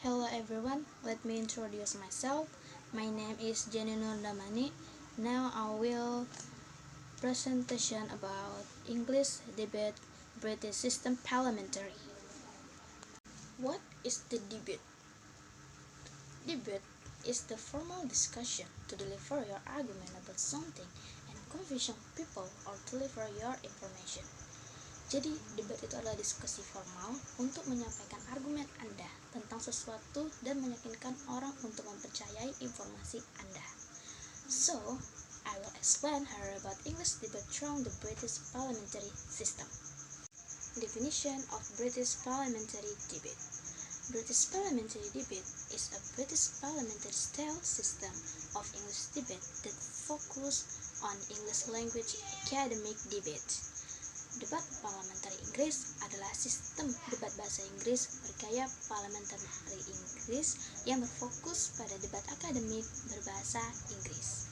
Hello everyone, let me introduce myself. My name is Jenny Nurdamani. Now I will presentation about English debate British system parliamentary. What is the debate? Debate is the formal discussion to deliver your argument about something and convince people or deliver your information. Jadi, debat itu adalah diskusi formal untuk menyampaikan argumen Anda tentang sesuatu dan meyakinkan orang untuk mempercayai informasi Anda. So, I will explain her about English debate from the British parliamentary system. Definition of British parliamentary debate. British parliamentary debate is a British parliamentary style system of English debate that focus on English language academic debate. Debat parlementer Inggris adalah sistem debat bahasa Inggris bergaya parlementer Inggris yang berfokus pada debat akademik berbahasa Inggris.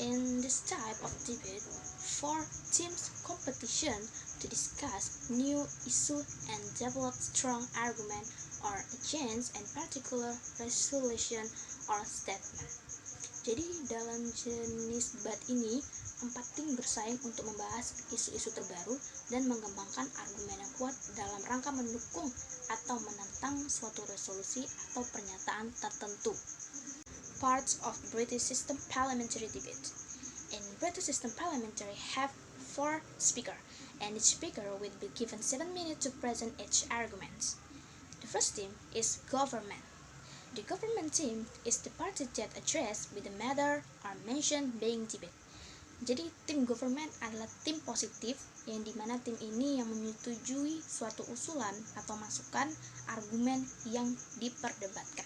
In this type of debate, four teams competition to discuss new issue and develop strong argument or against and particular resolution or statement. Jadi dalam jenis debat ini, 4 tim bersaing untuk membahas isu-isu terbaru dan mengembangkan argumen yang kuat dalam rangka mendukung atau menentang suatu resolusi atau pernyataan tertentu. Parts of British system parliamentary debate. In British system parliamentary have 4 speakers, and each speaker will be given 7 minutes to present each argument. The first team is government. The government team is the party that address with the matter or mentioned being debate. Jadi tim government adalah tim positif yang dimana tim ini yang menyetujui suatu usulan atau masukan argumen yang diperdebatkan.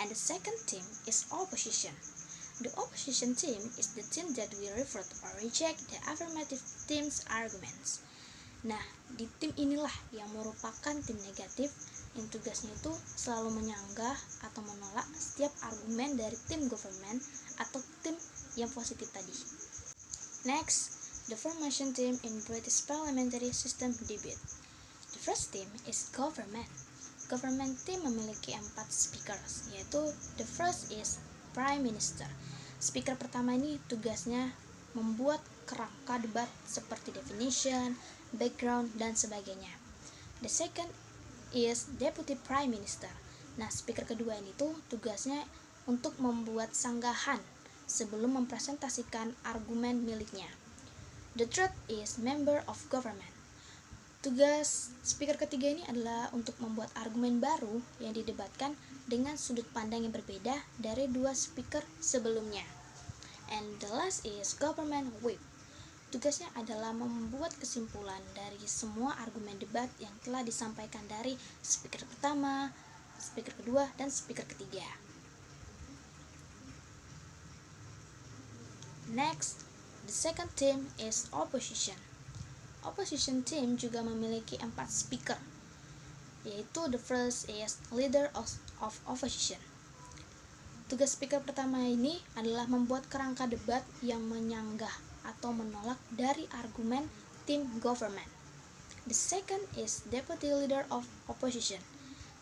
And the second team is opposition. The opposition team is the team that will refute or reject the affirmative team's arguments. Nah, di tim inilah yang merupakan tim negatif yang tugasnya itu selalu menyanggah atau menolak setiap argumen dari tim government atau tim yang positif tadi. Next, the formation team in British parliamentary system debate. The first team is government. Government team memiliki 4 speakers, yaitu the first is Prime Minister. Speaker pertama ini tugasnya membuat kerangka debat seperti definition, background, dan sebagainya. The second is Deputy Prime Minister. Nah, speaker kedua ini tuh tugasnya untuk membuat sanggahan sebelum mempresentasikan argumen miliknya. The third is Member of Government. Tugas speaker ketiga ini adalah untuk membuat argumen baru yang didebatkan dengan sudut pandang yang berbeda dari 2 speaker sebelumnya. And the last is Government Whip. Tugasnya adalah membuat kesimpulan dari semua argumen debat yang telah disampaikan dari speaker pertama, speaker kedua, dan speaker ketiga. Next, the second team is opposition. Opposition team juga memiliki 4 speaker, yaitu the first is leader of opposition. Tugas speaker pertama ini adalah membuat kerangka debat yang menyanggah atau menolak dari argumen tim government. The second is deputy leader of opposition.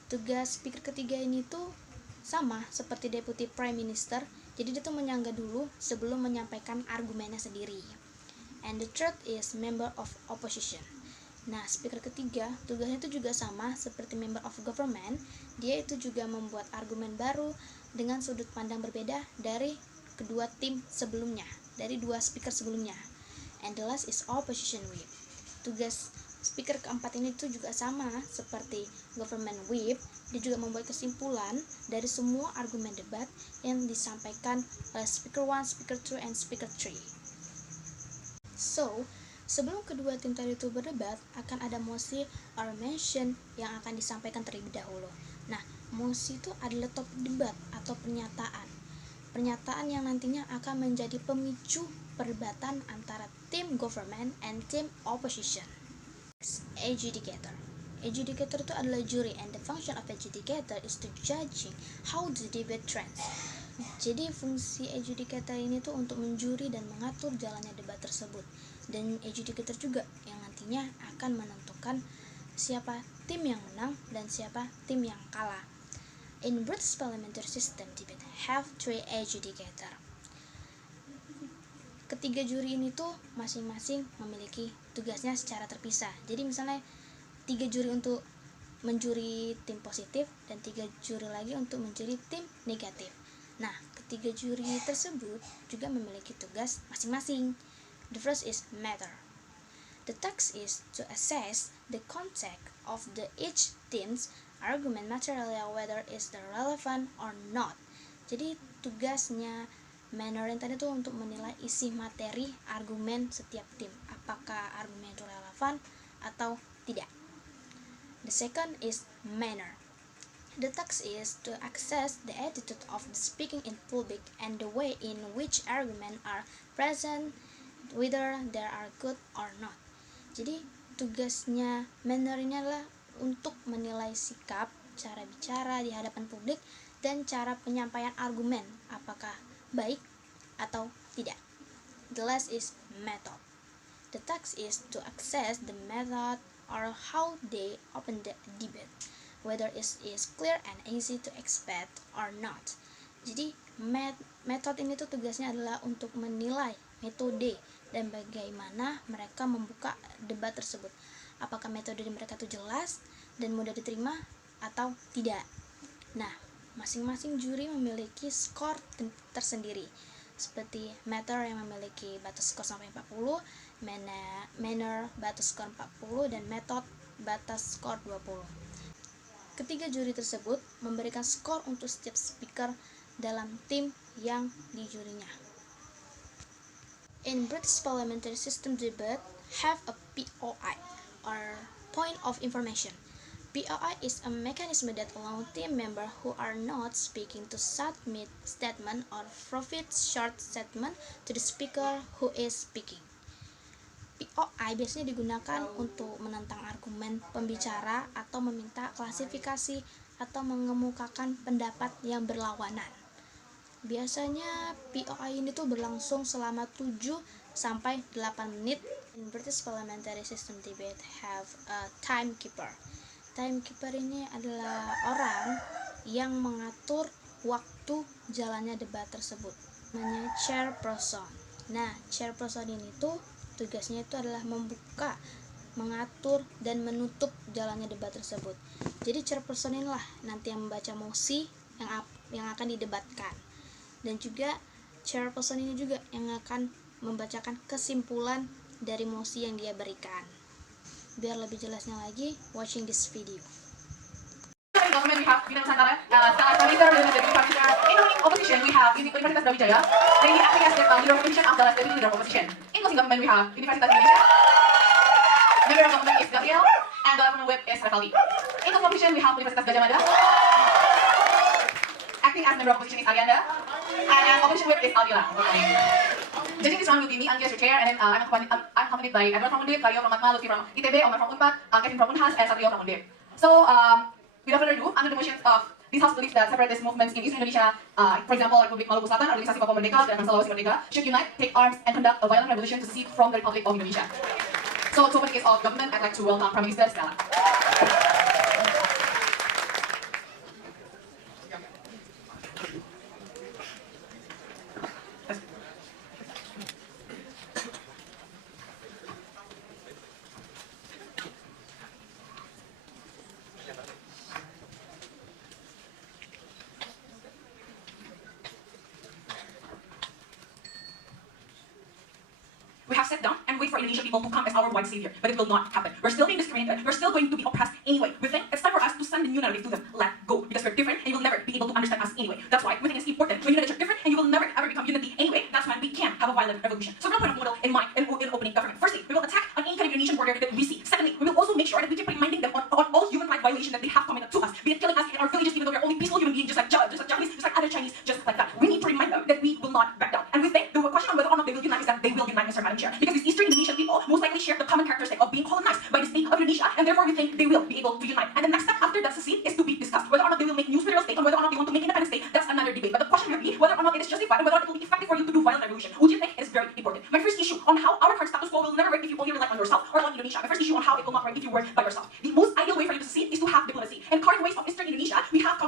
Tugas speaker ketiga ini tuh sama seperti deputy prime minister, jadi dia tuh menyanggah dulu sebelum menyampaikan argumennya sendiri. And the third is member of opposition. Nah, speaker ketiga tugasnya itu juga sama seperti member of government. Dia itu juga membuat argumen baru dengan sudut pandang berbeda dari kedua tim sebelumnya, dari 2 speaker sebelumnya. And the last is opposition whip. Tugas speaker keempat ini tuh juga sama seperti government whip. Dia juga membuat kesimpulan dari semua argumen debat yang disampaikan oleh speaker 1, speaker 2, and speaker 3. So, sebelum kedua tim tadi itu berdebat, akan ada mosi or mention yang akan disampaikan terlebih dahulu. Nah, mosi itu adalah topik debat atau pernyataan. Pernyataan yang nantinya akan menjadi pemicu perdebatan antara tim government and tim opposition. Adjudicator. Adjudicator itu adalah juri, and the function of adjudicator is to judging how the debate trends. Jadi fungsi adjudicator ini tuh untuk menjuri dan mengatur jalannya debat tersebut. Dan adjudicator juga yang nantinya akan menentukan siapa tim yang menang dan siapa tim yang kalah. In British parliamentary system debate have 3 adjudicator. Ketiga juri ini tuh masing-masing memiliki tugasnya secara terpisah. Jadi misalnya 3 juri untuk menjuri tim positif dan 3 juri lagi untuk menjuri tim negatif. Nah, ketiga juri tersebut juga memiliki tugas masing-masing. The first is matter. The task is to assess the content of the each team's argument materially whether is the relevant or not. Jadi tugasnya manner yang tadi tuh untuk menilai isi materi argumen setiap tim, apakah argumen itu relevan atau tidak. The second is manner. The task is to assess the attitude of the speaking in public and the way in which arguments are present, whether they are good or not. Jadi tugasnya manner ini adalah untuk menilai sikap, cara bicara di hadapan publik, dan cara penyampaian argumen, apakah baik atau tidak. The last is method. The task is to assess the method or how they open the debate, whether it is clear and easy to expect or not. Jadi metode ini tuh tugasnya adalah untuk menilai metode dan bagaimana mereka membuka debat tersebut. Apakah metode mereka itu jelas dan mudah diterima atau tidak. Nah, masing-masing juri memiliki skor tersendiri. Seperti matter yang memiliki batas skor sampai 40, manner batas skor 40, dan method batas skor 20. Ketiga juri tersebut memberikan skor untuk setiap speaker dalam tim yang dijurinya. In British parliamentary system debate have a POI or point of information. POI is a mechanism that allows team members who are not speaking to submit statement or provide short statement to the speaker who is speaking. POI biasanya digunakan untuk menentang argumen pembicara atau meminta klasifikasi atau mengemukakan pendapat yang berlawanan. Biasanya POI ini tuh berlangsung selama 7 sampai 8 menit. In British parliamentary system debate have a timekeeper. Timekeeper ini adalah orang yang mengatur waktu jalannya debat tersebut. Namanya chairperson. Nah, chairperson ini tuh tugasnya itu adalah membuka, mengatur, dan menutup jalannya debat tersebut. Jadi chairperson inilah nanti yang membaca mosi yang akan didebatkan. Dan juga chairperson ini juga yang akan membacakan kesimpulan dari mosi yang dia berikan. Biar lebih jelasnya lagi, watching this video. Government we have Bidang Nusantara, setelah kami menjadi opposition we have Universitas Brawijaya, then we acting as the leader of opposition after the leader of opposition. In closing government we have Universitas Indonesia, member of government is Gabriel, and the government whip is Rafaldi. In closing opposition we have Universitas Gajah Mada, acting as member of opposition is Alianda, and opposition whip is Aldila. Judging this round will be me, Anggia, as your chair, and then I'm accompanied by Edward from Undip, Rayo from Matma, Lutfi from ITB, Omar from Unpad, Kevin from Unhas, and Satrio from Undip. So, without further ado, under the motions of this House believes that separatist movements in East Indonesia, for example, Republik Maluku Selatan, Organisasi Papua Merdeka, Gerakan Sulawesi Merdeka, should unite, take arms, and conduct a violent revolution to secede from the Republic of Indonesia. So, to open the case of government, I'd like to welcome Prime Minister Stella. We have sat down and wait for Indonesian people to come as our white savior, but it will not happen. We're still being discriminated. We're still going to be oppressed anyway. We think it's time for us to send a new narrative to them. Let go, because we're different and you will never be able to understand us anyway. That's why we think it's important. When you know that you're different and you will never ever become unity anyway, that's when we can have a violent revolution. So we'll put a model in mind in opening government. Firstly, we will attack on any kind of Indonesian border that we see. Secondly, we will also make sure that we keep reminding them on all human rights violations that they have committed to us, be it killing us in our villages, even though we're only peaceful human beings, just like Japanese, just like other Chinese, just like that. We need to remind them that we will not back down. And we think the question on whether or not they will unite is that they will unite, Mr. Madam Chair, because these Eastern Indonesian people most likely share the common characteristic of being colonized by the state of Indonesia, and therefore we think they will be able to unite. And the next step after that secede is to be discussed. Whether or not they will make new federal state, or whether or not they want to make independent state, that's another debate. But the question will be whether or not it is justified, and whether or not it will be effective for you to do violent revolution, which I think is very important. My first issue on how our current status quo will never work if you only rely on yourself or on Indonesia. My first issue on how it will not work if you work by yourself. The most ideal way for you to secede is to have diplomacy. And current ways of Eastern Indonesia, we have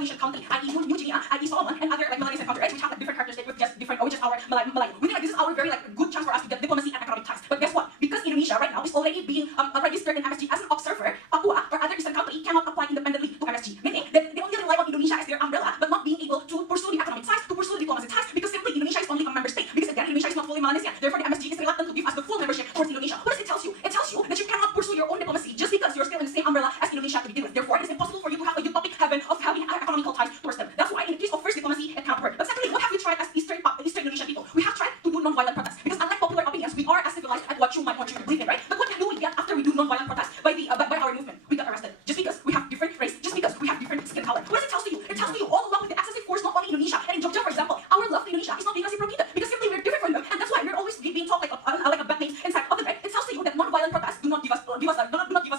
Melanesian country, i.e. New Guinea, i.e. Solomon, and other like Melanesian countries, right? Which have like different characteristics with just different, which is our Malay. We think like this is our very like good chance for us to get diplomacy and economic ties. But guess what? Because Indonesia right now is already being registered in MSG as an observer, Papua or other Eastern country cannot apply independently to MSG, meaning that they only rely on Indonesia as their umbrella, but not being able to pursue the economic ties, to pursue the diplomacy ties, because simply Indonesia is only a member state. Because again, Indonesia is not fully Melanesian. Therefore, the MSG is reluctant to give us the full membership towards Indonesia. What does it tell you? It tells you that you cannot pursue your own diplomacy just because you're still in the same umbrella as Indonesia to begin with. Therefore, it is impossible for you to have a utopic heaven of having economical ties towards them. That's why, in the case of first diplomacy, it cannot work. But secondly, what have we tried as Eastern Indonesian people? We have tried to do non-violent protests. Because unlike popular opinions, we are as civilized as what you might want you to believe in, right? But what do we get after we do non-violent protests by our movement? We got arrested just because we have different race, just because we have different skin color. What does it tell to you? It tells to you all along with the excessive force, not only in Indonesia and in Jogja, for example, our love to Indonesia is not being reciprocated because simply we're different from them, and that's why we're always being talked like a bad name inside of them, right? It tells to you that non-violent protests do not give us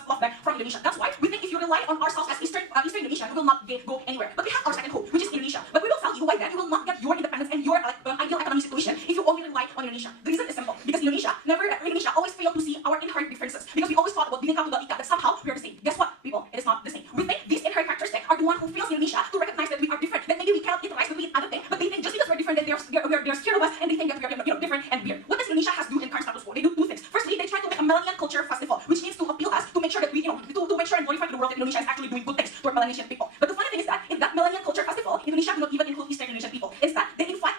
love back from Indonesia. That's why we think if you rely on ourselves as Eastern Indonesia, we will not go anywhere. But we have our second hope, which is Indonesia. But we will tell you why then you will not get your independence and your ideal economic situation if you only rely on Indonesia. The reason is simple. Because Indonesia always failed to see our inherent differences. Because we always thought about Bhinneka Tunggal Ika, that somehow we are the same. Guess what, people? It is not the same. We think these inherent characteristics are the one who fails Indonesia to recognize that we are different. That maybe we cannot interact with other things, but they think just because we're different that they're scared of us and they think that we are different and weird. What does Indonesia has do in current status quo? They do two things. Firstly, they try to make a Melanesian culture festival, which means to appeal us to make sure that we, to make sure and glorify to the world that Indonesia is actually doing good things toward Melanesian people. But the funny thing is that in that Melanesian culture festival, Indonesia do not even include Eastern Indonesian people. Instead, they invite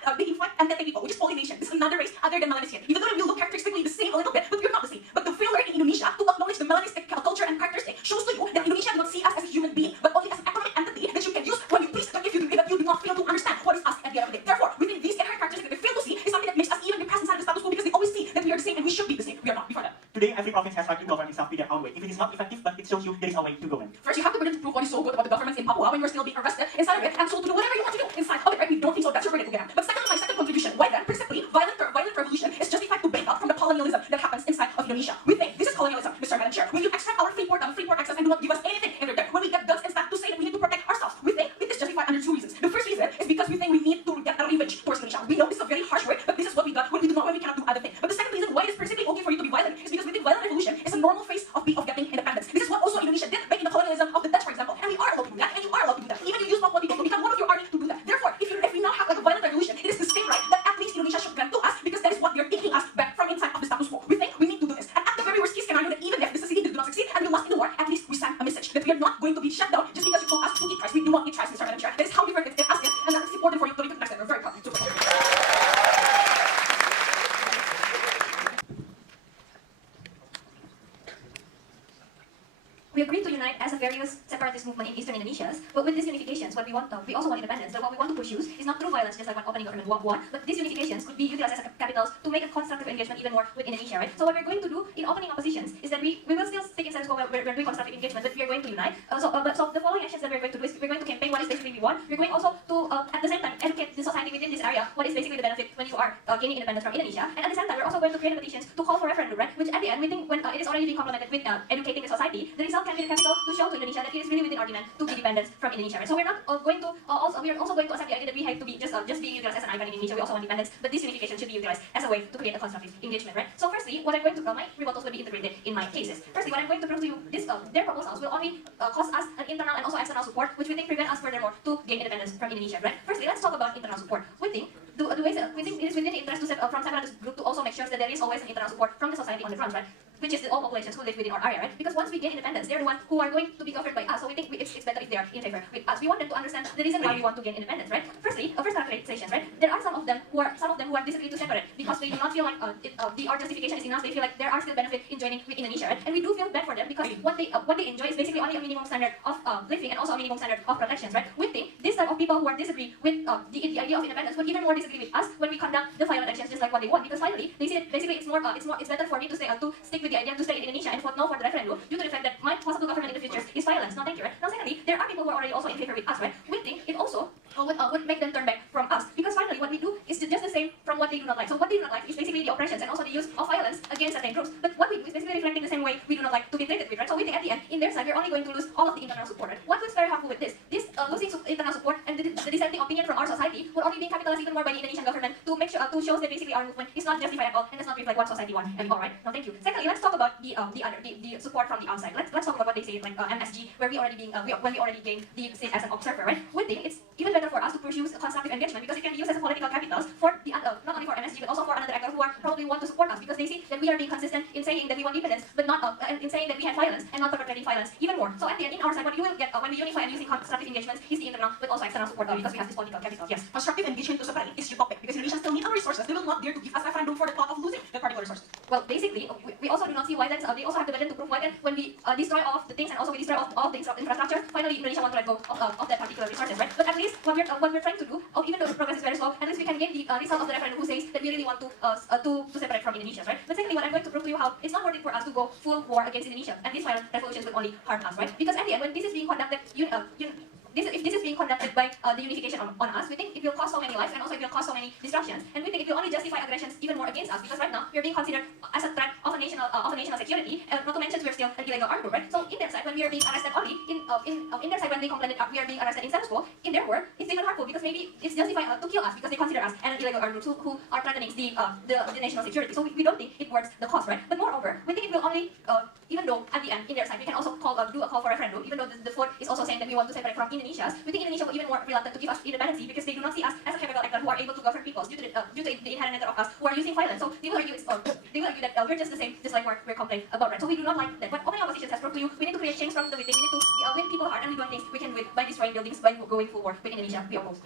Entente people, which is Polynesian. This is another race other than Melanesian. Even though we look characteristically the same a little bit, but we're not the same. But the failure in Indonesia to acknowledge the Melanesian culture and characteristic shows to you that Indonesia does not see us as a human being, but only as an economic entity that you can use when you please, if you do not fail to understand what is us at the end of the day. Therefore, we think these inherent characteristics that they fail to see is something that makes us even depressed inside the status quo because they always see that we are the same and we should be the same. We are not before that. Today, every province has tried to govern itself with their own way. If it is not effective, but it shows you there is a way to go in. First, you have the burden to prove what is so good about the governments in Papua when you're still being arrested inside of it and told to do whatever you want to do inside of it, right? We don't think so. That's your burden to get. But second, my second contribution, why then, principally, violent revolution is justified to break up from the colonialism that happens inside of Indonesia. We think this is colonialism, Mr. Madam Chair. When you extract our free port access and do not give us anything in return, when we get guns instead to say that we need to protect ourselves, we think it is justified under two reasons. The first reason is because we think we need to get a revenge towards Indonesia. We know this is a very harsh word, but this is what we got when we cannot do other things. But the second reason why it is principally okay for you to be violent is because we think violent revolution is a normal phase of getting independence. This is what also Indonesia did back in the colonialism of the Dutch, for example. And we are allowed to do that, and you are allowed to do that. Even you use not one people to become one of your army to do that. Therefore, if we now have like a violent revolution, it is the same right that at least Indonesia should grant to us because that is what they're taking us back from inside of the status quo. We think we need to do this. And at the very worst case scenario, that even if the seceded do not succeed and we lost in the war, at least we send a message that we are not going to be shut down just because you told us to eat rice. We do not eat rice, Mr. Madam Chair. That is how different it is, and that is important for you to recognize that. We're very proud to do. We agreed to unite as a various separatist movement in Eastern Indonesia, but with these unifications, what we want, we also want independence. But what we want to pursue is not through violence, just like what opening government want, but these unifications could be utilized as capitals to make a constructive engagement even more with Indonesia, right? So what we're going to do in opening oppositions is that we will still stick in status quo. We're doing constructive engagement, but we are going to unite. So the following actions that we're going to do is we're going to campaign what is basically we want. We're going also to at the same time educate the society within this area what is basically the benefit when you are gaining independence from Indonesia, and at the same time we're also going to create petitions to call for referendum, right? Which at the end we think when it is already being complemented with educating the society, the result can be the capital to show to Indonesia that it is really within our demand to be independent from Indonesia, right? So we're not going to we are also going to accept the idea that we have to be just being utilized as an icon in Indonesia. We also want independence, but this unification should be utilized as a way to create a constructive engagement, right? So firstly, what I'm going to my rebuttals will be integrated in my cases. Firstly, what I'm going to prove to you, their proposals will only cost us an internal and also external support, which we think prevent us furthermore to gain independence from Indonesia, right? Firstly, let's talk about internal support. We think we think it is within the interest from separatist group to also make sure that there is always an internal support from the society on the ground, right? Which is all populations who live within our area, right? Because once we gain independence, they're the ones who are going to be governed by us. So we think it's better if they are in favor with us. We want them to understand the reason why we want to gain independence, right? Firstly, first characterizations, right? There are some of them who are disagree to separate because they do not feel like our justification is enough. They feel like there are still benefits in joining with Indonesia, right? And we do feel bad for them because what they enjoy is basically only a minimum standard of living and also a minimum standard of protections, right? We think this type of people who are disagree with the idea of independence would even more disagree with us when we conduct the violent actions just like what they want, because finally they see that basically it's better for me to stick with the idea to stay in Indonesia and vote no for the referendum due to the fact that my possible government in the future is violence. No, thank you, right? Now secondly, there are people who are already also in favor with us, right? We think it also would make them turn back from us because finally what we do is just the same from what they do not like. So what they do not like is basically the oppressions and also the use of violence against certain groups. But what we do is basically reflecting the same way we do not like to be treated with, right? So we think at the end, in their side, we're only going to lose all of the internal support, right? What was very harmful with this? This losing internal support and the dissenting opinion from our society would we're only being capitalized even more by the Indonesian government to make sure to show that basically our movement is not justified at all and does not reflect what society wants. All right. Now, thank you. Secondly, let's talk about the support from the outside. Let's talk about what they say like MSG, where we already when we already gained the seat as an observer, right? We think it's even better for us to pursue constructive engagement because it can be used as a political capital for the not only for MSG but also for another actor who are probably want to support us because they see that we are being consistent in saying that we want independence, but not in saying that we have violence and not perpetrating violence even more. So at the end, in our side, what you will get when we unify and using constructive engagements is the internal but also external support because we have this political capital. Yes, constructive engagement to separate is utopic because Indonesia still need our resources. They will not dare to give us referendum for the thought of losing their particular resources. Well, basically, we also do not see why then they also have the burden to prove why then when we destroy all of the things and also we destroy all the infrastructure, finally Indonesia want to let go of that particular resources, right? But at least what we're trying to do, even though the progress is very slow, at least we can get the result of the referendum who says that we really want to separate from Indonesia, right? But secondly, what I'm going to prove to you how it's not worth it for us to go full war against Indonesia, and these violent revolutions will only harm us, right? Because at the end, when this is being conducted, if this is being conducted by the unification on us, we think it will cause so many lives and also it will cause so many destructions, and we think it will only justify aggressions even more against us because right now we are being considered as a threat of a national security, and not to mention we're still an illegal armed group, right? So in their side, when we are being arrested only in their side when they complain that we are being arrested in status quo, in their word, it's even harmful because maybe it's justified to kill us because they consider us an illegal armed group who are threatening the national security. So we don't think it works the cause, right? But moreover, we think it will only even though at the end in their side we can also do a call for referendum, even though the vote is also saying that we want to separate from Indonesia. We think Indonesia will even more reluctant to give us independence because they do not see us as a capable actor who are able to govern peoples due to the inherent nature of us who are using violence. So they will argue that we're just the same, just like we're complaining about, right? So we do not like that. What opening opposition has proved to you, we need to create change from the within. We need to win people's heart, and we don't think we can win by destroying buildings, by going full war with Indonesia. We oppose.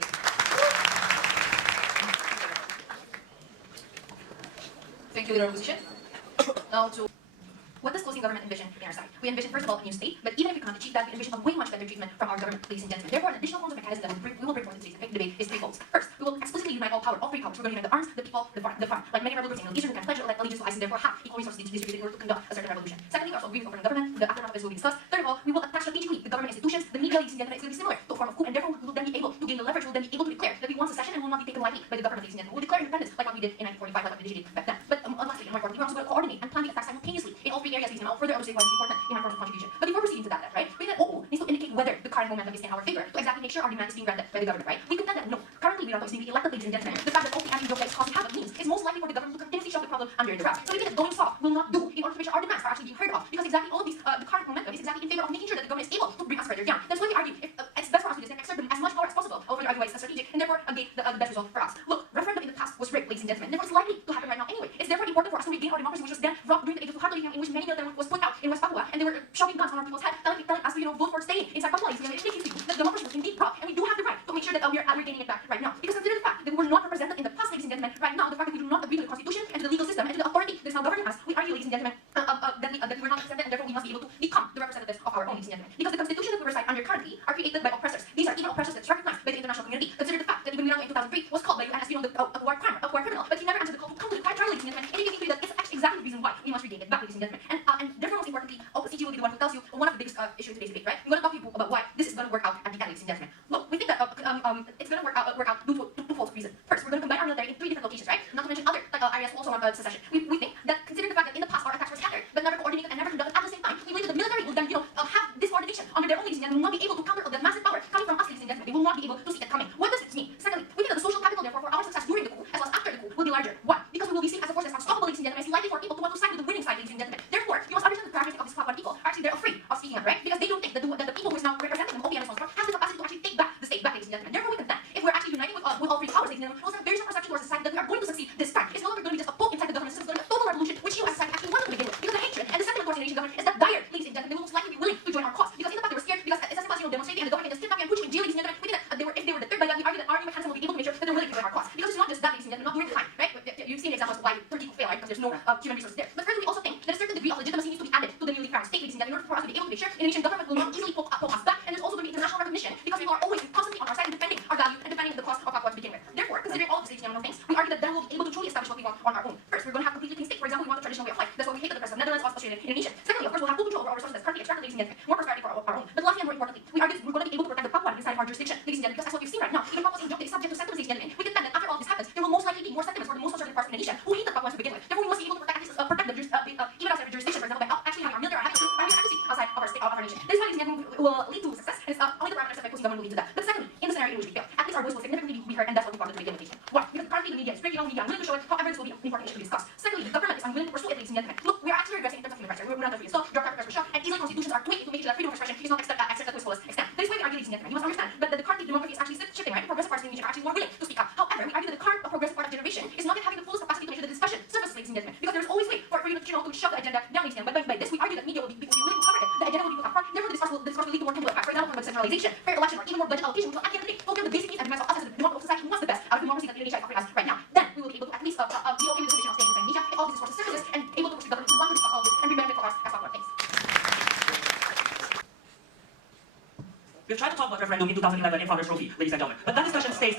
Thank you, leader of opposition. Now to what does closing government envision in our side? We envision first of all a new state, but even if we cannot achieve that, we envision a way much better treatment from our government, ladies and gentlemen. Therefore, an additional forms of mechanism that we will bring forth in today's debate is threefold. First, we will explicitly unite all power, all three powers. We're going to unite the arms, the people, the farm. Like many rebel groups in the Eastern, we can pledge allegiance to ISIS, therefore have equal resources distributed in order to conduct a certain revolution. Secondly, we also agree with opening government. The aftermath of this will be discussed. Third of all, we will attack strategically the government institutions, the media, ladies and gentlemen. It's going to be similar to a form of coup, and therefore we will then be able to gain the leverage. We will then be able to declare that we want secession and will not be taken lightly by the government, ladies and gentlemen. We will declare independence like what we did in 1945, like what we did back then. But lastly, and more importantly, we're also going to coordinate and plan the attacks simultaneously in all three areas, ladies and gentlemen. I'll further illustrate why it's important in my form of contribution. But before proceeding to that, right, we think that OO needs to indicate whether the current momentum is in our favor to exactly make sure our demand is being granted by the government, right? We contend that no. Currently, Wiranto is being elected, ladies and gentlemen. The fact that all the anti-joke is causing havoc means it's most likely for the government to continuously shove the problem under the rug. So we think that going soft will not do in order to make sure our demands are actually being heard of, because exactly all of these, the current momentum is exactly in favor of making sure that the government is able to bring us further down. That's why we argue it's best for us to just exert as much power as possible. I'll further argue why it's strategic and therefore again the best result for us. Look, referendum in the past was rigged, ladies and gentlemen. Therefore, it's likely to happen right now anyway. It's therefore important for us to regain our democracy, which was then robbed during the age of hard living, in which many military was put out in West Papua, and they were shoving guns on our people's head, telling us to vote for staying inside Papua. Ladies and gentlemen, it makes you feel that democracy was indeed robbed, and we do have the right to make sure that we're gaining it back right now. Because consider the fact that we were not represented in the past, ladies and gentlemen. Right now, the fact that we do not agree to the constitution and to the legal system and to the authority that is now governing us, we argue, ladies and gentlemen, that we were not represented, and therefore we must be able to become the representatives of our own, ladies and gentlemen. Because the constitution that we reside under currently are created by oppressors. These are even oppressors that's recognized by the international community. Consider the fact that even Wiranto in 2003 was called by UN as a war criminal, but he never answered the call to come to the quiet trial, ladies and gentlemen. And it is that it's actually exactly the reason why we must regain it back, ladies and gentlemen. And therefore, most importantly, CG will be the one who tells you one of the biggest issues in today's debate, right? I'm going to talk to you about why this is going to work out at the end, ladies and gentlemen. Look, we think that it's going to work out due to two false reasons. First, we're going to combine our military in three different locations, right? Not to mention other areas also on secession. We think that considering the fact that in the past our attacks were scattered, but never coordinated and never conducted at the same time, we believe that the military will then have this coordination under their own, ladies and gentlemen, will not be able to counter the massive power coming from us, ladies and gentlemen. They will not be able to see it coming. What does this mean? Secondly, we think that the social capital, therefore, for our success during the coup as well as after the coup will be larger. Why? Because we will be seen as a force that's unstoppable, ladies and gentlemen. It's likely for people to want to side with the winning side, ladies and gentlemen. Therefore, you must understand the characteristic of these Papuan people. Actually, they're afraid of speaking up, right? Because they don't think that the people who is now representing them, OPM and so on, has the capacity to actually take back the state back, ladies and gentlemen. Therefore, we contend if we're actually uniting with all three powers, ladies and gentlemen, we'll have very strong perception towards society that we are going to succeed this time. It's no longer going to be just a poke inside the government system. It's going to be a total revolution, which you as a society actually wanted to begin with. Because the hatred and the sentiment towards the Indonesian government is that dire, ladies and gentlemen. They will most likely be willing to join our cause. Because in the past they were scared because it's as simple as demonstrating and the government can just kidnap you and put you in jail, ladies and gentlemen. We think that if they were deterred by that, we argue that our new mechanism will be able to make sure that they're willing to join our cause. Because it's not just that, ladies and gentlemen, not during the time, right? You've seen examples of why Turkey could fail, right? Because there's no human resources there. But further, we also think that a certain degree of legitimacy needs to be added to the newly crowned state, ladies and gentlemen, in order for us to be able to make sure the Indonesian government will not easily poke us back. And there's also going to be international recognition because we are always constantly on our side and defending our value and defending the cause of Papua to begin with. Therefore, considering all of these, ladies and gentlemen, things, we argue that then we'll be able to truly establish what we want on our own. First, we're going to have completely clean state. For example, we want a traditional way of life. That's why we hate the press of Netherlands, Australia, Indonesia. Secondly, of course, we'll have full control over our resources that's currently extracted, ladies and gentlemen. More prosperity for our own. But lastly and more importantly, we argue that we're going to be able to protect the Papuan inside of our jurisdiction, ladies and gentlemen, because that's what we've seen right now. Even Papua is subject to sentiments, ladies and gentlemen. We contend that after all this happens, there will most likely be more sentiments for the most conservative parts of Indonesia who hate the Papuans to begin with. Therefore, we must be able to protect the even outside of jurisdiction, for example, by actually having our military, our advocacy outside of our state, of our nation. This, ladies and gentlemen, will lead to success, and it's only the parameters of a cohesive government will lead to that. But secondly, in the scenario in which we fail, at least our voice will significantly be heard, and that's what we want to do. creating on media. I'm willing to show it. However, this will be an important issue to discuss. Secondly, the government is unwilling to pursue it, ladies and gentlemen. Look, we are actually regressing in terms of human rights. We're not free. So, your private shop and easy constitutions are tweaked to make sure that freedom of expression is not accepted to its fullest extent. That is why we argue, ladies and gentlemen. You must understand that the current demography is actually shifting, right? The progressive parts in Indonesia are actually more willing to speak up. However, we argue that the current progressive part generation is not yet having the fullest capacity to make sure the discussion surfaces, ladies and gentlemen. Because there is always way for you to shove the agenda down, ladies and gentlemen. But by this, we argue that media will be willing to cover it. The agenda will be put upfront. Therefore, the discourse will lead to more tangible effects. For example, from decentralization, fair election, or even more budget allocation, which will at the end of the day fulfill the basic needs and demands of us as a democratic society who wants the best out of democracy that Indonesia is offering us right now. Then we will be able to at least be okay with the situation of staying inside Indonesia if all these discourses surfaces and able to push the government to want to discuss all this and bring benefit for us as well. Thanks. We've tried to talk about referendum in 2011 in Founders Trophy, ladies and gentlemen, but that discussion stays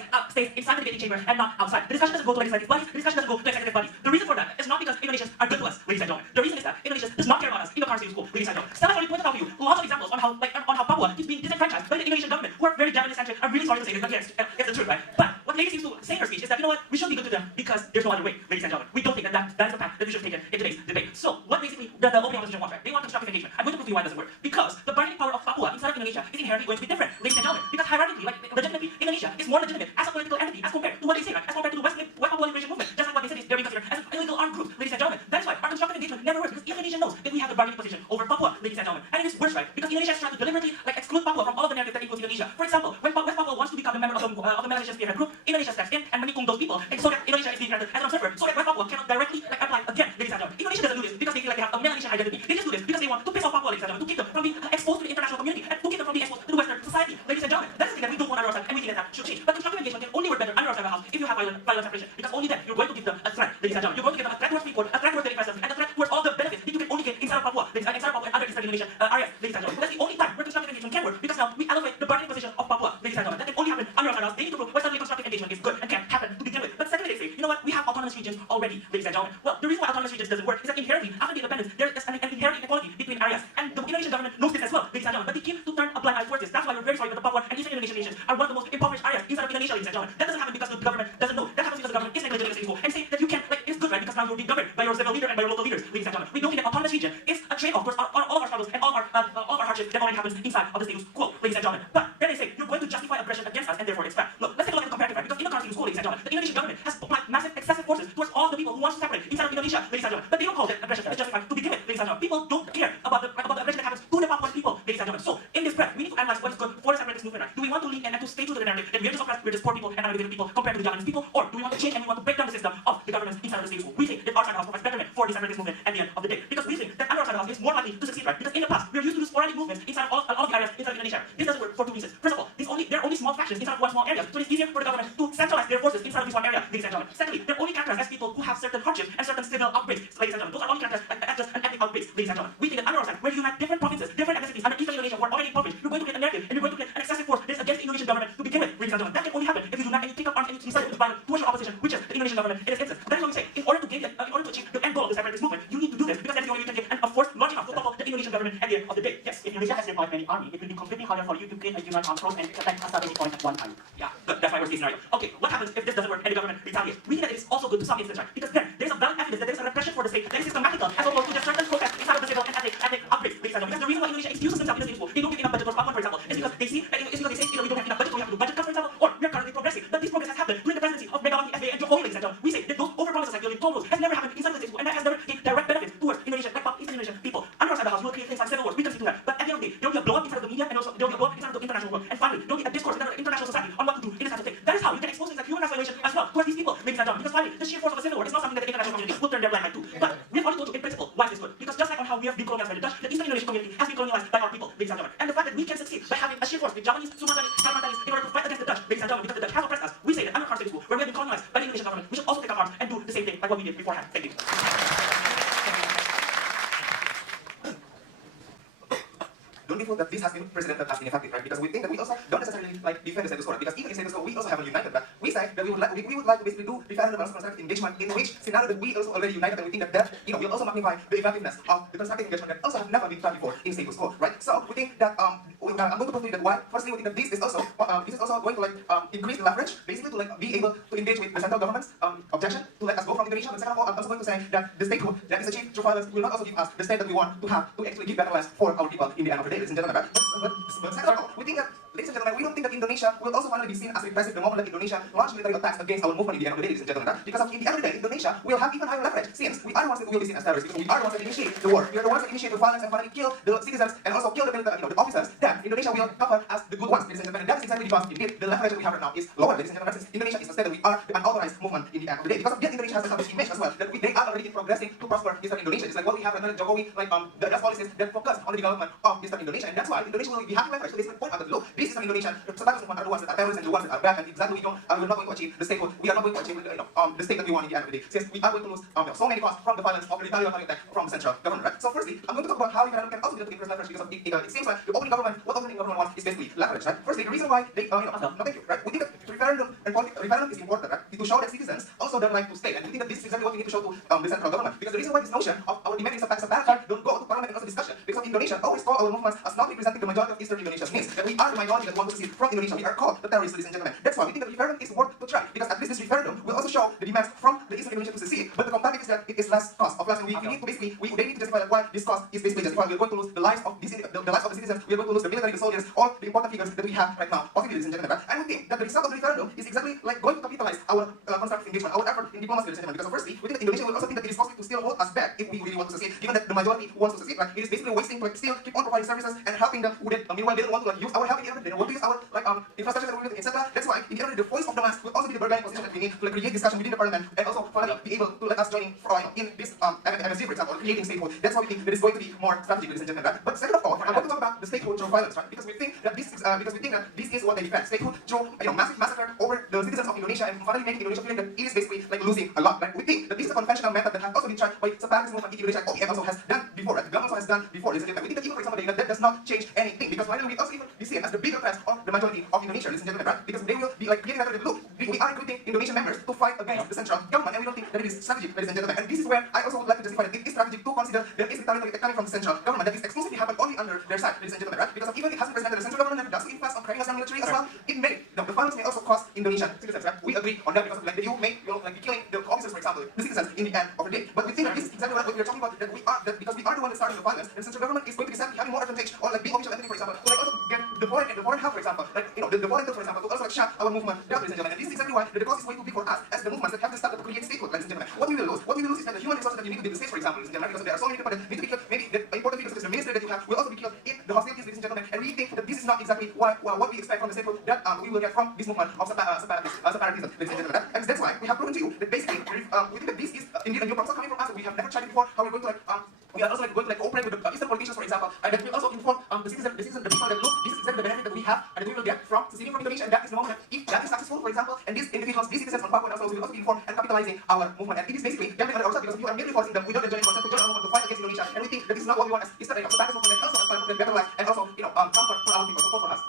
inside the debating chamber and not outside. The discussion doesn't go to legislative bodies, the discussion doesn't go to executive bodies. The reason for that is not because Indonesians are good to us, ladies and gentlemen. The reason is that Indonesia does not care about us in the current state school, ladies and gentlemen. Stella already pointed out to you lots of examples on how Papua is being disenfranchised by the Indonesian government, who are very Japanese-centric. I'm really sorry to say this, but yes, it's the truth, right? But what Lady seems to say in her speech is that, you know what, we should be good to them because there's no other way, ladies and gentlemen. We don't think that is the path that we should have taken in today's debate. So, what basically the opening opposition wants, right? They want constructive engagement. I'm going to prove to you why it doesn't work. Because the bargaining power of Papua inside of Indonesia is inherently going to be different, ladies and gentlemen. Because hierarchically, legitimately, Indonesia is more legitimate as a political entity as compared to what they say, right? As compared to the West Papua Liberation Movement, just like what they say they're being considered as an illegal armed group, ladies and gentlemen. That is why our constructive engagement never works, because Indonesia knows that we have the bargaining position over Papua, ladies and gentlemen. And it is worse, right? Because Indonesia is trying to deliberately exclude Papua from all of the narratives that includes Indonesia. For example, when West Papua wants to become a member of the Malaysian Spearhead Group, Indonesia steps in and manicung those people, and so that Indonesia is being granted as an observer, so that West Papua cannot directly apply again, ladies and gentlemen. Indonesia doesn't do this because they feel like they have a Melanesian identity. They just do this because they want to piss off Papua, ladies and gentlemen, to keep them from being exposed to the international community and to keep them from being exposed to the Western society, ladies and gentlemen. That is the thing that we don't want under ourselves, and we think that should change. But constructive engagement can only work better under our house if you have violent separation, because only then you're going to give them a threat, ladies and gentlemen. You're going to give them a threat towards Freeport, a threat towards their presence, and a threat towards all the benefits that you can only get inside of Papua, inside of Papua and other Eastern Indonesian areas, ladies and gentlemen. That's the only time where constructive engagement can work, because now we elevate the bargaining position of Papua, ladies and gentlemen. That can only happen under our house. They need to prove why suddenly constructive engagement is good and can happen to begin with. But secondly, they say, you know what, we have autonomous regions already, ladies and gentlemen. Well, the reason why autonomous regions doesn't work is that inherently, after the independence, there is an inherent inequality between areas, and the Indonesian government knows this as well, ladies and gentlemen. But they keep to turn a blind eye towards this. That's why we're very sorry that the Papua and Eastern Indonesian nations are one of the most impoverished areas inside of Indonesia, ladies and gentlemen. That doesn't happen because the government doesn't know. That happens because the government is negligent in and say that you can, it's good, right? Because now you're being governed by your civil leader and by your local leaders, ladies and gentlemen. We don't think that autonomous region is a trade-off towards all of our struggles and all of our hardships that already happens inside of the status quo, ladies and gentlemen. But then they say you're going to justify aggression against us, and therefore it's bad. Look, let's take a look at the comparative, right? Because in the current status quo, ladies and gentlemen, the Indonesian government has applied massive excessive forces towards all the people who want to separate inside of Indonesia, ladies and gentlemen. But they don't call that aggression. It's justified to begin with, ladies and gentlemen. People don't care about the aggression that happens to the Papuan people, ladies and gentlemen. So in this breath, we need to analyze what is good for the separatist movement, right? Do we want to lean in and to stay true to the narrative that we are just oppressed, we're just poor people and unmotivated people compared to the Japanese people, or do we want to change and we want to break down the system of the governments inside of the state school? We think that our side of the house provides betterment for the separatist movement at the end of the day, because we think that our side of the house is more likely to succeed, right? Because in the past, we are used to do sporadic movements inside of all of the areas inside of Indonesia. This doesn't work for two reasons. First of all, there are only small factions inside of one small area, so it's easier for the government to centralize their forces inside of this one area, ladies and gentlemen. Secondly, they're only characterized as people who have certain hardships and certain civil outbreaks, ladies and gentlemen. Those are only characterized as just an ethnic outbreaks, ladies and gentlemen. We think that under our side, where you have different provinces, different ethnicities under Eastern Indonesia who are already impoverished, you're going to create a narrative and you're going to create an excessive force that is against the Indonesian government to begin with, ladies and gentlemen. That can only happen if you do not and you take up arms and you decide to violence towards your opposition, which is the Indonesian government in its instance. That is what we say. In order to achieve the end goal of the separatist movement, you need to do this, because that is the only way you can get a force large enough to topple the Indonesian government at the end of the day. Yes, If Indonesia has deployed many army, it will be completely harder for you to create a united armed force and attack a strategic point at one time. Yeah, good. That's my worst case scenario. Okay, what happens if this doesn't work and the government retaliates? We think that it is also good to some extent, right? Because then there's a valid evidence that there is a repression for the state that is systematical, as opposed to just certain protests inside of the civil and ethnic outbreaks, ladies and gentlemen. Because the reason why Indonesia excuses themselves in the state school, they don't give enough budget for Papua, for example, is because they say we don't have enough budget, so we have to do budget cuts, for example, or we are currently progressing. But this progress has happened during the presidency of Megawati, SBY, and Jokowi, ladies and gentlemen. We say that those overpromises like the toll roads has never happened inside the state school, and that has never gained direct benefits towards Indonesia, like Eastern Indonesian people. Under our side of the house, we will create things like civil wars. We can see that. But at the end of the day, there will be a blow up inside of the media, and also there will be a blow up inside of the international world. And finally, there will be a discourse inside of the international society on what to do in this type of thing. That is how you can expose things like human rights violation as well towards these people, ladies and gentlemen. Because finally, the sheer force of a civil war is not something that the international community will turn their blind eye to. But we have already told you in principle why this is good. Because just like on how we have been colonized by the Dutch, the Eastern Indonesian community has been colonized by our people, ladies and gentlemen. And the fact that we can succeed by having a sheer force with Japanese, Sumatranese, Kalimantanese in order to fight against the Dutch, ladies and gentlemen, because the Dutch have oppressed us. We say that under our state school, where we have been colonized by the Indonesian government, we should also take up arms and do the same thing like what we did beforehand. Thank you. Don't be fooled that this has been presented as ineffective, right? Because we think that we also don't necessarily defend the status quo, right? Because even in status quo, we also have a united, but we say that we would like to basically do referendum and constructive engagement, in which scenario that we also already united, and we think that will also magnify the effectiveness of the constructive engagement that also have never been tried before in status quo, right? So we think that I'm going to prove to you that why. Firstly, we think that this is also going to increase the leverage, basically to be able to engage with the central government's objection to let us go from Indonesia. But second of all, I'm also going to say that the statehood that is achieved through violence will not also give us the state that we want to have to actually give better lives for our people in the end of the day, ladies and gentlemen. But second of all, we think that ladies and gentlemen, we don't think that Indonesia will also finally be seen as repressive the moment that Indonesia launched military attacks against our movement in the end of the day, ladies and gentlemen. Because in the end of the day, Indonesia will have even higher leverage since we are the ones that will be seen as terrorists, because we are the ones that initiate the war. We are the ones that initiate the violence and finally kill the citizens and also kill the military, the officers. Then Indonesia will cover as the good ones, ladies and gentlemen. And that is exactly because indeed the leverage that we have right now is lower, ladies and gentlemen. Since Indonesia is the state that we are the unauthorized movement in the end of the day. Because yet Indonesia has established image as well that they are already progressing to prosper Eastern Indonesia. It's like what we have right now, Jokowi, like the policies that focus on the development of Eastern Indonesia, and that's why Indonesia will be having leverage. So they point out that look, these Eastern Indonesian separatists are the ones that are terrorists and the ones that are bad, and exactly we're not going to achieve the statehood. We are not going to achieve the state that we want in the end of the day. Since we are going to lose so many costs from the violence of the retaliatory attack from the central government, right? So firstly, I'm going to talk about how referendum can also be able to increase leverage because it seems like the opening government, what opening government wants is basically leverage, right? Firstly, the reason why they, no, thank you, right? We think that referendum is important, right? To show that citizens also don't like to stay, and we think that this is exactly what we need to show to the central government. Because the reason why this notion of our demanding separation don't go to parliament and also discussion, because Indonesia always call our movements as not representing the majority of Eastern Indonesians, means that we are the minority that want to secede from Indonesia. We are called the terrorists, ladies and gentlemen. That's why we think that referendum is worth to try, because at least this referendum will also show the demands from the Eastern Indonesia to secede, but the comparative is that it is less cost of less, and we need to basically, they need to justify that why this cost is basically justified. We are going to lose the lives of the lives of the citizens, we are going to lose the military, the soldiers, all the important figures that we have right now, possibly, ladies and gentlemen. And we think that the result of the referendum is exactly like going to capitalize our constructive engagement, our effort in diplomacy, ladies and gentlemen. Because firstly, we think that Indonesia will also think that it is possible to still hold us back if we really want to succeed, given that the majority who wants to succeed, right? It is basically wasting to like still keep on providing services and helping them who meanwhile they don't want to like use our help in the end of the day. They don't want to use our like infrastructure that we build, etc. That's why in the end of the day, the voice of the mass will also be the bargaining position that we need to like create discussion within the parliament and also finally be able to let us join in this MSG, for example, or creating statehood. That's why we think that is going to be more strategic, ladies and gentlemen. Right? But second of all, I'm going to talk about the statehood through violence, right? Because we think that this is what they defend. Statehood through massive massacre over the citizens of Indonesia and finally making Indonesia feeling that it is basically like losing a lot. Right? We think that this is a conventional method that has also been tried by separatist movement in Indonesia. OEM also has done before, right? The government also has done before. Ladies and gentlemen. We think that even for example that does not change anything, because finally we also even be seen as the bigger threat of the majority of Indonesia, ladies and gentlemen, right? Because they will be like creating that look, we are recruiting Indonesian members to fight against the central government, and we don't think that it is strategic, ladies and gentlemen. And this is where I also would like to justify that it is strategic to consider there is retaliatory attack coming from the central government that is exclusively happened only under their side, ladies and gentlemen, right? Because even it hasn't presented the central government that does influence on Korea's military as well. It may, the violence may also cost Indonesian citizens, right? We agree on that because of, like you may like be killing the officers, for example, the citizens in the end of the day. But we think that this is exactly what we are talking about, that because we are the one that starting the violence, and the central government is going to be sadly having more advantage on like being official entity, for example, to like also get the foreign help, for example, like the foreign for example, to also like shut our movement down, ladies and gentlemen. And this is exactly why the cost is going to be for us as the movements that have to start to create statehood, ladies and gentlemen. What we will lose is that the human resources that you need to build the states, for example, ladies and gentlemen, because there are so many people that need to be killed. Maybe the important figures such as the minister that you have will also be killed in the hostilities, ladies and gentlemen. And we think that this is not exactly what we expect from the statehood that we will get from this movement of separatism, ladies and gentlemen. And that's why we have proven to you that basically we think that this is indeed a new proposal coming from us that we have never tried before. How we're going to like we are also like going to like cooperate with the Eastern politicians, for example, and that we also inform the citizens, the people that look, this is exactly the benefit that we have and that we will get from seceding from Indonesia, and that is the moment that if that is successful, for example, and these individuals, these citizens on Papua and also will also be informed and capitalizing our movement. And it is basically gambling on ourselves because we are merely forcing them without enjoying consent to join our movement to fight against Indonesia, and we think that this is not what we want as Eastern and Separatist movement, and also as for better life and also comfort for our people, support for us.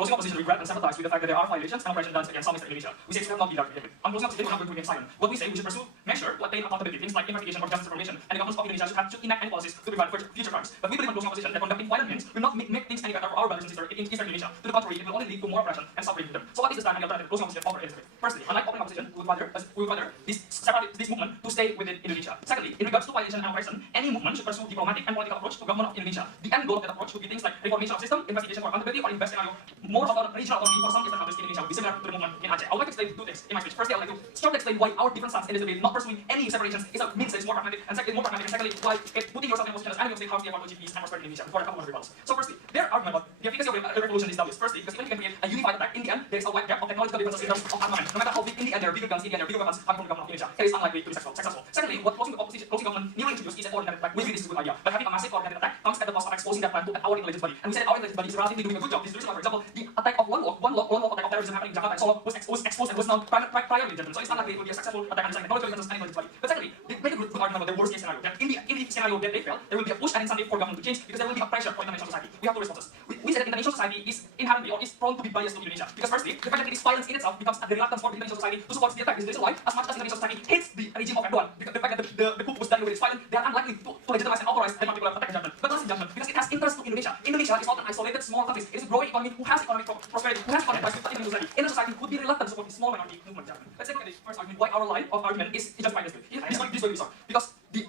Closing opposition regret and sympathize with the fact that there are violations and operations done against some Eastern Indonesia. We say it will not be done to begin with. On closing opposition, we're not going to remain silent. What we say, we should pursue measures to attain accountability, things like investigation or justice reformation, and the governments of Indonesia should enact any policies to prevent future crimes. But we believe on closing opposition that conducting violent means will not make things any better for our brothers and sisters in Eastern Indonesia. To the contrary, it will only lead to more oppression and suffering in them. So what is the stand and the alternative closing opposition offer in this? Firstly, unlike open opposition, we would rather this movement to stay within Indonesia. Secondly, in regards to violation and oppression, any movement should pursue diplomatic and political approach to government of Indonesia. The end goal of that approach would be things like reformation of system, investigation for accountability, or invest scenario more of a regional autonomy for some Eastern countries in Indonesia would be similar to the movement in Aceh. I would like to explain two things in my speech. Firstly, I would like to start to explain why our different stance in this debate, not pursuing any separations, means that it's more pragmatic, and secondly, why putting yourself in a position as enemy of state harms the ability to achieve peace and prosperity in Indonesia before a couple of rebels. So firstly, their argument about the efficacy of the revolution is obvious. Firstly, because even if you can create a unified attack, in the end, there is a wide gap of technological differences in terms of armament. No matter how big, in the end, there are bigger guns, bigger weapons coming from the government of Indonesia. It is unlikely to be successful. Secondly, what closing government newly introduced is an coordinated attack. We think this is a good idea, but having a massive coordinated attack comes at the cost of exposing that plan to our intelligence body. And we said our intelligence body is relatively doing a good job. This is the reason why, for example, the attack of one lock attack of terrorism happening in Jakarta and Solo was exposed and was now priorly determined. So it's unlikely it will be a successful attack on technological differences and intelligence body. But secondly, they make a good argument about the worst case scenario. That in the scenario that they fail, there will be a push and incentive for government to change because there will be a pressure for international society. We have two responses. We say that international society is inherently or is prone to be biased to Indonesia. Because firstly, the fact that it is violence in itself becomes the reluctance for the international society to support the attack. This is the reason why, as much as international society hates the regime of Erdogan, because the fact that the coup was done with its violence, they are unlikely to legitimize and authorize that particular attack in judgment. But not in judgment, because it has interest to Indonesia. Indonesia is not an isolated small country. It is a growing economy who has economic prosperity, who has economic ties with the international society. International society would be reluctant to support the small minority movement judgment. Let's take the first argument why our line of argument is justified this way. This way we start. Because the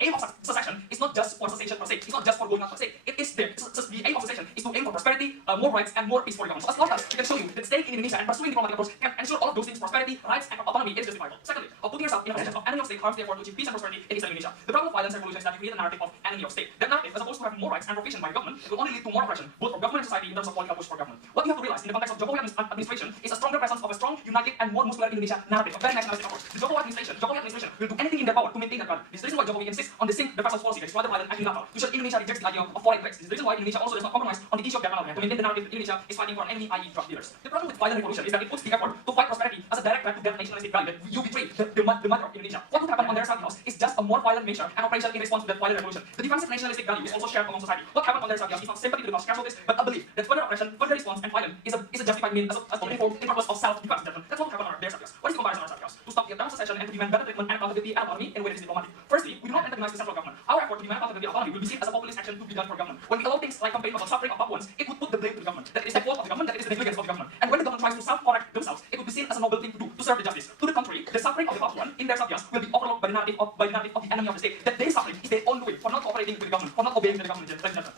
aim of secession is not just for secession per se. It's not just for going out per se. It is there. The aim of secession is to aim for prosperity, more rights, and more peace for the government. So as long as we can show you that staying in Indonesia and pursuing diplomatic approach can ensure all of those things, prosperity, rights, and autonomy, it is justifiable. Secondly, putting yourself in a position of enemy of state harms the effort to achieve peace and prosperity in Eastern Indonesia. The problem of violence and revolution is that we create a narrative of enemy of state. That narrative, as opposed to having more rights and provision by government, it will only lead to more oppression, both for government and society in terms of political push for government. What you have to realize in the context of Jokowi administration is a stronger presence of a strong, united, and more muscular Indonesia narrative, a very nationalistic approach. The Jokowi administration will do anything in their power to maintain that value. This is the reason why Jokowi insists on the sink the vessels policy that is rather violent and unilateral, to show Indonesia rejects the idea of foreign threats. This is the reason why Indonesia also does not compromise on the issue of development to maintain the narrative that Indonesia is fighting for an enemy, i.e. drug dealers. The problem with violent revolution is that it puts the effort to fight prosperity as a direct threat to that nationalistic value, that you betray the mother of Indonesia. What would happen on their Saudi house is just a more violent measure and operation in response to that violent revolution. The defensive nationalistic value is also shared among society. What happened on their Saudi house is not sympathy to the casualties, but a belief that further oppression, further response, and violence is a justified means as a uniform in purpose of self-defense. That's what would happen on their Saudi house. What is the comparison on our Saudi house? To stop the attempts secession and to demand better treatment and accountability and autonomy in a way that is diplomatic. Firstly, we do not antagonize the central government. Our effort to demand accountability and autonomy will be seen as a populist action to be done for government. When we allow things like campaign about suffering of Papuans, it would put the blame to the government. That it is the fault of the government, that it is the negligence of the government. And when the government tries to self-correct themselves, it would be seen as a noble thing to do, to serve the justice. To the contrary, the suffering of the Papuan in their Saudi house will be overlooked by the narrative of the enemy of the state. That their suffering is their own doing for not cooperating with the government, for not obeying the government.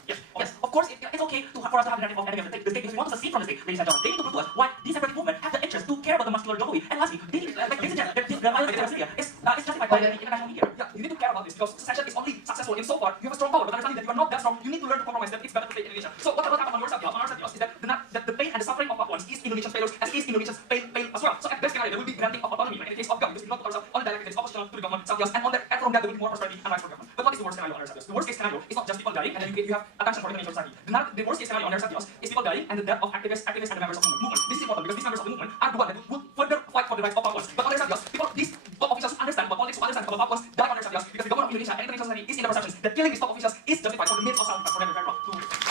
Yes. Of course, it's okay for us to have the narrative of enemy of the state because we want to secede from the state, ladies and gentlemen. They need to prove to us why this separatist movement have the interest to care about the muscular Jokowi. And lastly, they need, ladies and gentlemen, the violence against Syria is justified by the international media. Yeah, you need to care about this because secession is only successful in so far you have a strong power, but understanding that you are not that strong, you need to learn to compromise that it's better to stay in Indonesia. So what happened on your Saudi house is that the pain and the suffering of Papuans is Indonesian failures as is Indonesia's pain as well. So at best scenario, there will be granting of autonomy, like in the case of Gavi, because we do not put ourselves on the direct against opposition to the government Saudi house, and from that there will be more prosperity and rights for government. But what is the worst scenario on our Saudi house? The worst case scenario is not just people dying and then you have attention for the Indonesian society. The worst case scenario on our Saudi house is people dying and the death of activists and the members of the movement. This is important because these members of the movement are the one that would further fight for the rights of Papuans. But on our Saudi house, these top officials understand, but politics who understand about Papuans die on our Saudi house because the government of Indonesia and international society is in the perception that killing these top officials is justified for the means of self-defense for them.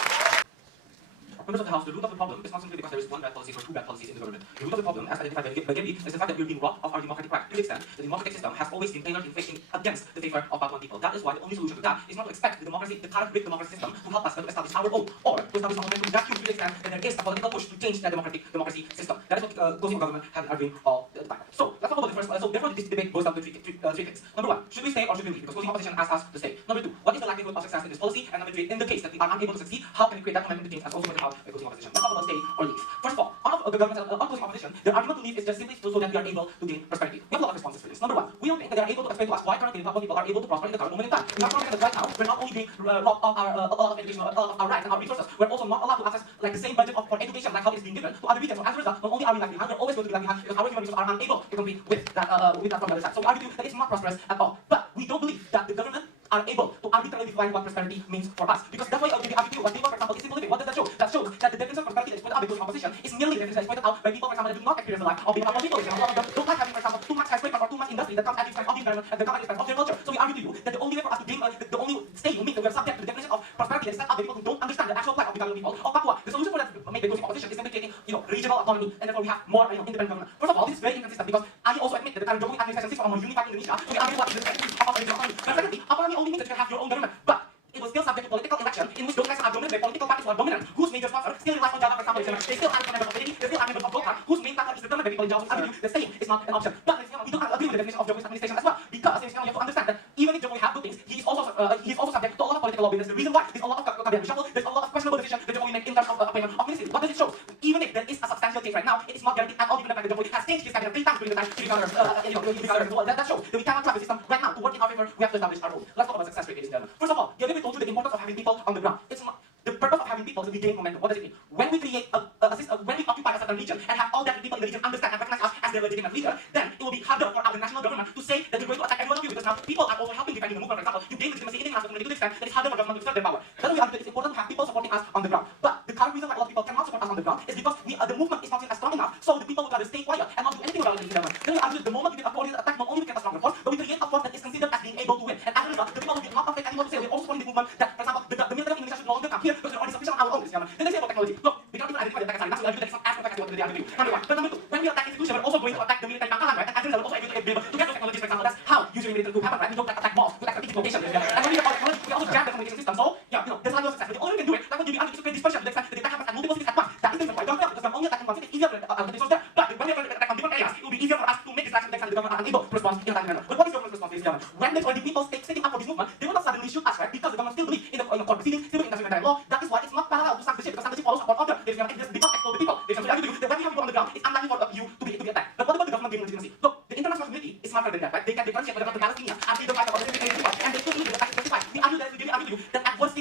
Members of the House, the root of the problem is not simply because there is one bad policy or two bad policies in the government. The root of the problem, as identified by Gavi, is the fact that we are being robbed of our democratic right to the extent that the democratic system has always been tailored in facing against the favor of Papuan people. That is why the only solution to that is not to expect the current Greek democracy system to help us to establish our own, or to establish a momentum vacuum to the extent that there is a political push to change that democracy system. That is what Gosi government have been arguing all the time. So let's talk about the first. So therefore, this debate boils down to three things. Number one, should we stay or should we leave? Because Gosi opposition asks us to stay. Number two, what is the likelihood of success in this policy? And number three, in the case that we are unable to succeed, how can we create that momentum to change? As also pointed out by Gosi opposition. Let's talk about stay or leave. First of all, on the government opposing opposition, their argument to leave is just simply so that we are able to gain prosperity. We have a lot of responses for this. Number one, we don't think that they are able to explain to us why currently Papuan people are able to prosper in the current moment in time. We have problems that right now we're not only being robbed of a lot of education, a lot of our rights and our resources, we're also not allowed to access like the same budget for education like how it's being given to other regions. So as a result, not only are we left behind, we're always going to be left behind because our human resources are unable to compete with that from the other side. So we argue that it's not prosperous at all. But we don't believe that the government are able to arbitrarily define what prosperity means for us. Because that's why we argue a table, for example, is simple living. What does that show? That shows that the definition of prosperity that is pointed out by those opposition is merely the definition that is pointed out by people, for example, that do not experience the life of being Papuan people. A lot of them don't like having, for example, too much skyscrapers or too much industry that comes at the expense of the environment and that comes at the expense of their culture. So we argue to you that the only way for us to gain, the only statement means that we are subject to the definition of prosperity that is set up by people who don't understand the actual plight of the Tagalog people of Papua. The solution for that made by those opposition is simply creating, regional autonomy, and therefore we have more, independent government. First of all, this is very inconsistent because I also admit that the current Jokowi administration seeks for a more unified Indonesia. So we argue what is the definition of regional autonomy. But secondly, autonomy only means that you can have your own government, but it was still subject to political election in which those elections are dominated by political parties who are dominant, whose major sponsor still relies on Java, for example. They still are members of the they still are members of Golkar, whose main platform is determined by people in Java. So the same is not an option. But we don't agree with the definition of Jokowi's administration as well, because you have to understand that even if Jokowi has good things, he is also subject to a lot of political lobby. That's the reason why there's a lot of cabinet reshuffle, there's a lot of questionable decisions that Jokowi make in terms of appointment of ministries. What does it show? Even if there is a substantial change right now, it is not guaranteed at all, given the fact that Jokowi has changed his cabinet 3 times during the time that shows that we cannot trust the system right now to work in our favor. We have to establish our own. Let's talk about success rate, ladies and gentlemen. First of all, Gavi told you the importance of having people on the ground. It's not the purpose of having people is to gain momentum. What does it mean? When we create when we occupy a certain region and have all that people in the region understand and recognize us as their legitimate leader, then it will be harder for our national government to say that we're going to attack every one of you because now people are also helping defending the movement. For example, you gain legitimacy in the national community to the extent that it's harder for government to exert their power. That's why we argue that it's important to have people supporting us on the ground. But the current reason why a lot of people cannot support us on the ground is because the movement is not seen as strong enough, so the people would rather stay quiet and not do anything about it. Then we argue that the moment we get a coordinated attack, not only we get a stronger force, but we create a force that is considered as being able to win. And as a result, the people who did not affect anyone to say we're also supporting the movement that, for example, the military of Indonesia should no longer come here because we're already sufficient on our own. Then they say about technology. Look, we cannot even identify the attack as argue that it's not as effective as they are doing. Number one. But number two, when we attack institutions, we're also going to attack the military pangkalan, right? And as a result, we're also able to get those technologies, for example. That's how usually military coup happen, right? We don't attack malls, we attack strategic locations. And when we get all technology, we also jam the communication system. So, there's not no success. But the only way we can do it, like when we argue to create dispersion, the attack happens at multiple cities at once. That is the reason why government, because we're only attacking one city, it's easier to get resources there. But when we attack on different areas, it will be easier for us to make distractions the government are unable to respond in a timely manner. But what is government's response, ladies and gentlemen? When the people sitting up for this movement, they will not suddenly shoot us, right? Because the government still believes in the court proceedings, still in international law. That is why it's not parallel to sanction the ship. Because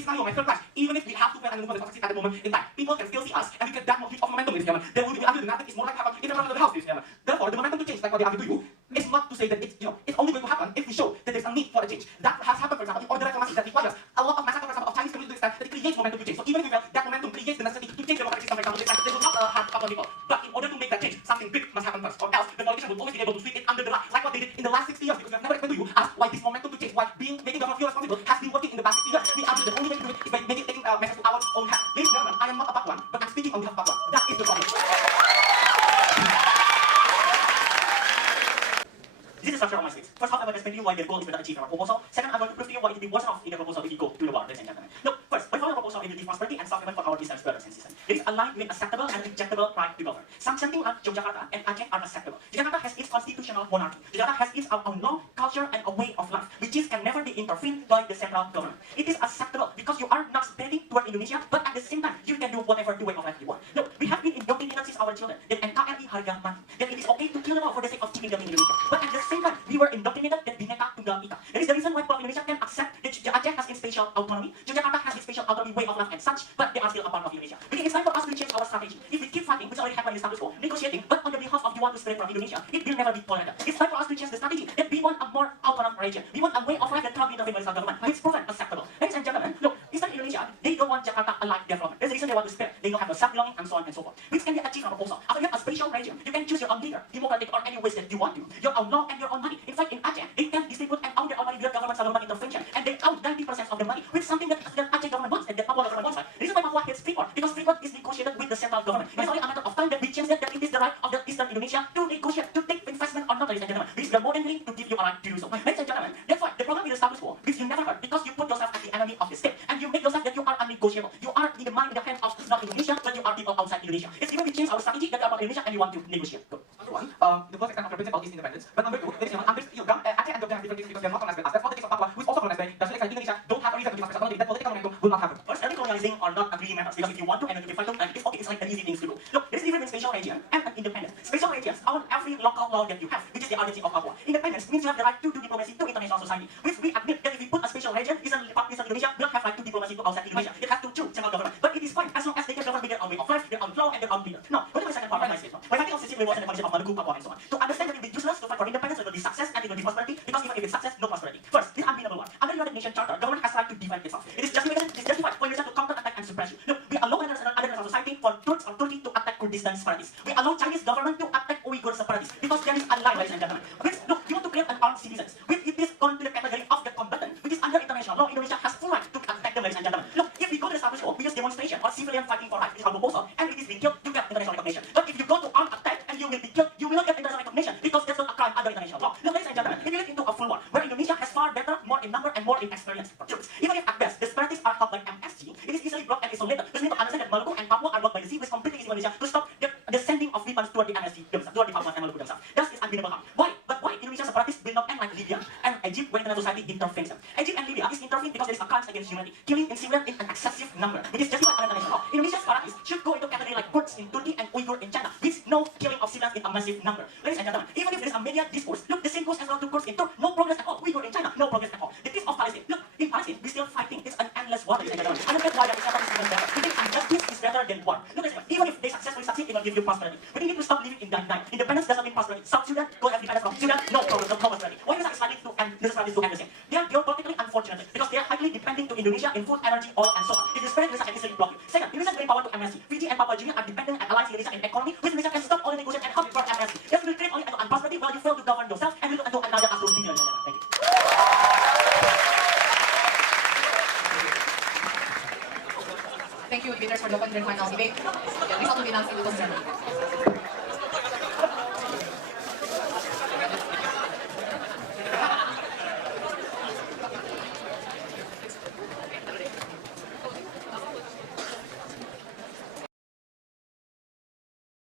study on my third class, even if we have to fail and move on at the moment in time, people can still see us and we get that much of momentum, ladies and gentlemen. There will be argue that is more like happen in the front of the house, ladies and gentlemen. Therefore, the momentum to change, like what they argue to you, is not to say that it's only going to happen if we show that there's a need for a change. That has happened, for example, in order reclamation that requires a lot of massacre, for example, of Chinese communities that it creates momentum to change. So even if we fail, that momentum creates the necessity to change the democratic system, for example, they will not have a couple of people. But in order to make that change, something big must happen first, or else the politician will always be able to sweep it under the rug, like what they did in the last 60 years, because we have never explained to you as why this momentum to change, why making government feel responsible has been working in the past 60 years. We argue that the only way to do it is by taking measures to our own hands. Ladies and gentlemen, I am not a part one, but I'm speaking on behalf of part one. That is the problem. This is the structure of my speech. First half, I'm going to explain to you why the goal is better achieved in our proposal. Second, I'm going to prove to you why it will be worse off in the proposal if you go to the war, ladies and gentlemen. Look, first, by following the proposal, it will give prosperity and self-government for our business brothers and sisters. It is aligned with acceptable and rejectable right to govern. Something like Yogyakarta and Aceh are acceptable. Yogyakarta has its constitutional monarchy. Yogyakarta has its own law, culture, and a way of life, which can never be intervened by the central government. It is acceptable because you are not spreading toward Indonesia, but at the same time, you can do whatever the way of life you want. Look, we have been indoctrinated since our children that NKRI harga mati, that it is okay to kill them all for the sake of keeping them in Indonesia. But at the same time, we were indoctrinated that Bhinneka Tunggal Ika. That is the reason why people of Indonesia can accept that Aceh has its spatial autonomy, Yogyakarta has its spatial autonomy, way of life and such, but they are still a part of Indonesia. Because it's time for us to change our strategy. If we keep fighting, which already happened in status quo, negotiating, but on the behalf of the one to spread from Indonesia, it will never be tolerated. It's time for us to change the strategy that we want a more autonomous region. We want a way of life that cannot be intervened by the central government, which is proven acceptable. Ladies and gentlemen, look, Eastern Indonesia, they don't want Jakarta alike development. That's the reason they want to spread. They don't have no self-belonging and so on and so forth. Which can be achieved from a proposal. After you have a spatial region, you can choose your own leader, democratic or any ways that you want to. Your own law and your own money. In fact, in Aceh, they can distribute and own their own money without government intervention. And they own 90% of the money, which is something that the Aceh government wants and the Papua government wants. The reason why Papua hates Freeport, because Freeport is negotiated with the central government. It's only a matter of time that we change that it is the right of the Eastern Indonesia to negotiate, to take investment or not, ladies and gentlemen. Because we are more than willing to give you a right to do so. Ladies and gentlemen, that's why the problem with the status quo, which you never heard, because you put yourself as the enemy of the state, and you make yourself that you are unnegotiable. You are in the mind, in the hand of not Indonesia, but you are people outside Indonesia. It's even we change our strategy that we are about Indonesia and we want to negotiate. Go. Number one, the first extent of the principle is independence. But number two, ladies and gentlemen, Aceh and Jogja have different things because they are not colonized by us. That's what the case of Papua, who is also colonized by the Philippines and Indonesia, don't have a reason to give us special that political momentum will not happen. First, anti-colonializing or not agree matters, because if you want to and if you fight them, it's okay, it's like an easy thing to do. Look, there is difference between spatial region and an independence. Spatial regions own every local law that you have, which is the urgency of Papua. Independence means you have the right to do diplomacy to international society, which we admit that if we put a spatial region, Eastern Indonesia will have right to diplomacy to outside Indonesia. It has to choose central government. But it is fine as long as they can govern with their own way of life, their own law, and their own leader. Now, go to my second part of my statement. By fighting of Sicily was and the condition of Maluku, Papua, and so on. To understand that it will be useless to fight for independence, it will be success and it will be prosperity, because even if it's success, no prosperity. First, this unbeatable one. Under the United Nations Charter, government has right to defend itself. It is justified for yourself to counter-attack and suppress you. Look, we allow international society for Turks or Turkey to attack Kurdistan separatists. We allow Chinese government to attack Uyghur separatists, because there is a line, ladies and gentlemen. Which, look, you want to create an armed citizens, which it is gone to the category of the combatant, which is under international law. Indonesia has full right to attack them, ladies and gentlemen. Look, if we go to the status quo, we use demonstration or civilian fighting for life. It is our proposal, and it is being killed to get international recognition. But if you go to armed attack and you will be killed, you will not get international recognition, because that's not a crime under international law. Look, ladies and gentlemen, if you get into a full war, where Indonesia has far better, more in number and more in experience for troops, even if at best the separatists are helped by MSG, it is easily blocked and isolated. Because we need to understand that Maluku and Papua are blocked by the sea, which completely is Indonesia to stop the sending of weapons toward the MSG themselves, toward the Papua and Maluku themselves. That is unwinnable harm. Why? But why Indonesia separatists will not end like Libya and Egypt when international society intervenes them? Egypt and Libya is intervened because there is a crime against humanity, killing in civilian in an excessive number, which is justified under international law. Indonesia's separatists should go into category like Kurds in Turkey and Uyghur in China, with no killing of civilians in a massive number. Ladies and gentlemen, even if there is a media discourse, look, the same goes as well to Kurds in Turkey. No progress at all. Uyghur in China, no progress at all. The peace of Palestine. Look, in Palestine, we're still fighting. It's an endless war, ladies and gentlemen. I don't get why the separatists is better. We think injustice is better than war. Look, even if they successfully succeed, it will give you prosperity. But you need to stop living in that night. Independence doesn't mean prosperity. South Sudan, go have independence from Sudan, no progress, no prosperity. Why is that fighting to end this separatists to end the same? They are geopolitically unfortunate because they are highly depending to Indonesia in food, energy, oil, and so on. If you spread Indonesia can easily block you. Second, Indonesia is very powerful to MSC. Fiji and Papua New Guinea are dependent and allies Indonesia in economy, which Indonesia can stop all the negotiation and help for MSC. Yes, we will create only into unprosperity while you fail to govern yourself and we look into another after senior. Thank you. Thank you, debaters, for the open and final debate. Result will be announced in the